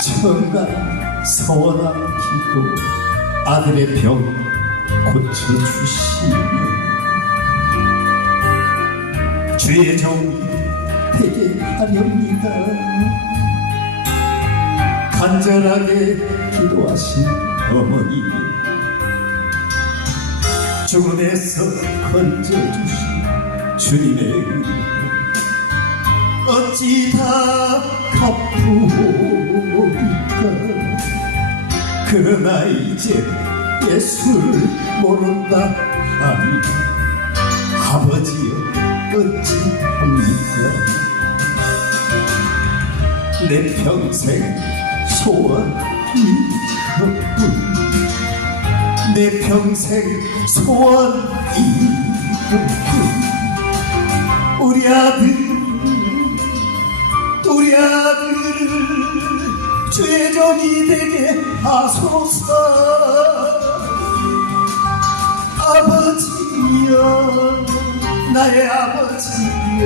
천가 서원한 기도 아들의 병 고쳐주시며 주의 종 되게 하렵니다. 간절하게 기도하신 어머니 죽음에서 건져주신 주님의 은혜 어찌 다 갚으리까 그러나 이제 예수를 모른다 하니 아버지여 어찌합니까? 내 평생 소원 이것뿐 내 평생 소원 이것뿐 우리 아들 우리 아들 주의 종이 되게 하소서. 아버지여 나의 아버지여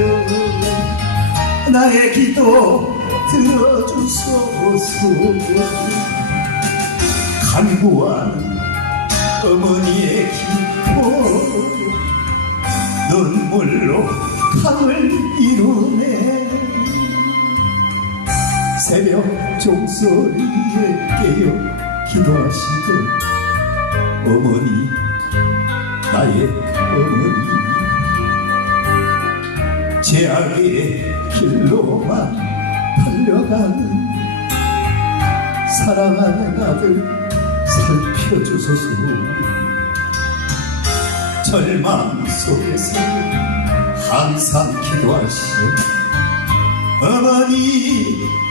나의 기도 들어주소서. 간구하는 어머니의 기도 눈물로 강을 이루네 새벽 종소리에 깨어 기도하시던 어머니 나의 어머니. 제약의 길로만 달려가는 사랑하는 아들 살펴주소서. 절망 속에서 항상 기도하시오. 어머니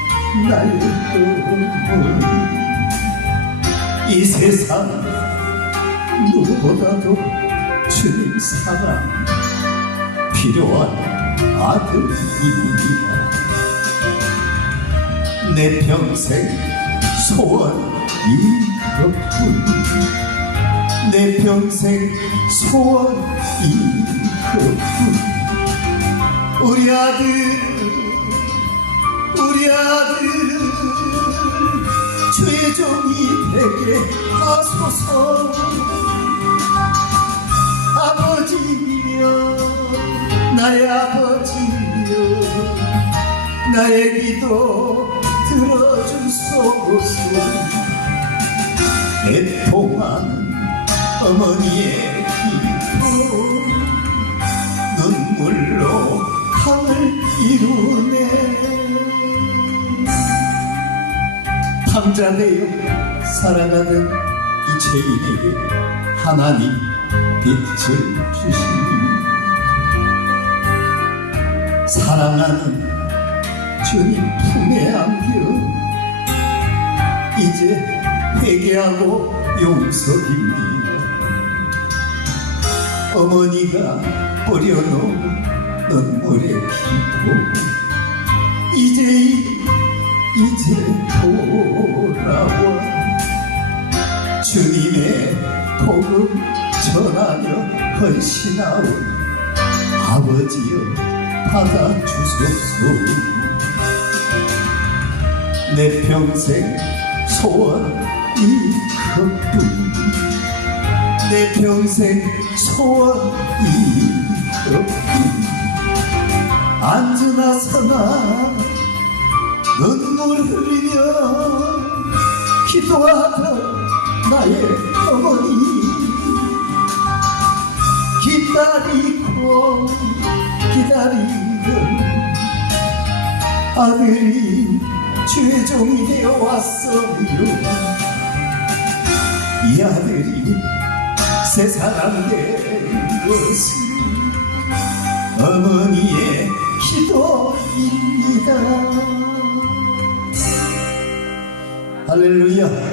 어머니 이 세상 누구보다도 주님 사랑 필요한 아들입니다 내 평생 소원 이것뿐. 내 평생 소원 이것뿐. 우리 아들 우리 아들 주의 종이 되게 하소서. 아버지여 나의 아버지여 나의 기도 들어주소서 애통하는 어머니의 기도 탐자되어 살아가는 이 죄인에게 하나님 빛을 주시니. 사랑하는 주님 품에 안겨 이제 회개하고 용서입니다 어머니가 뿌려놓은 눈물의 기도 이제 이제 돌아와 주님의 복음 전하며 헌신하온 아버지여 받아주소서. 내 평생 소원 이것뿐. 내 평생 소원 이것뿐. 서나 눈물 흘리며 기도하던 나의 어머니 기다리고 기다리던 아들이 죄종이 되어 왔어요 이 아들이 새 사람 된 것은 어머니의 기도입니다 할렐루야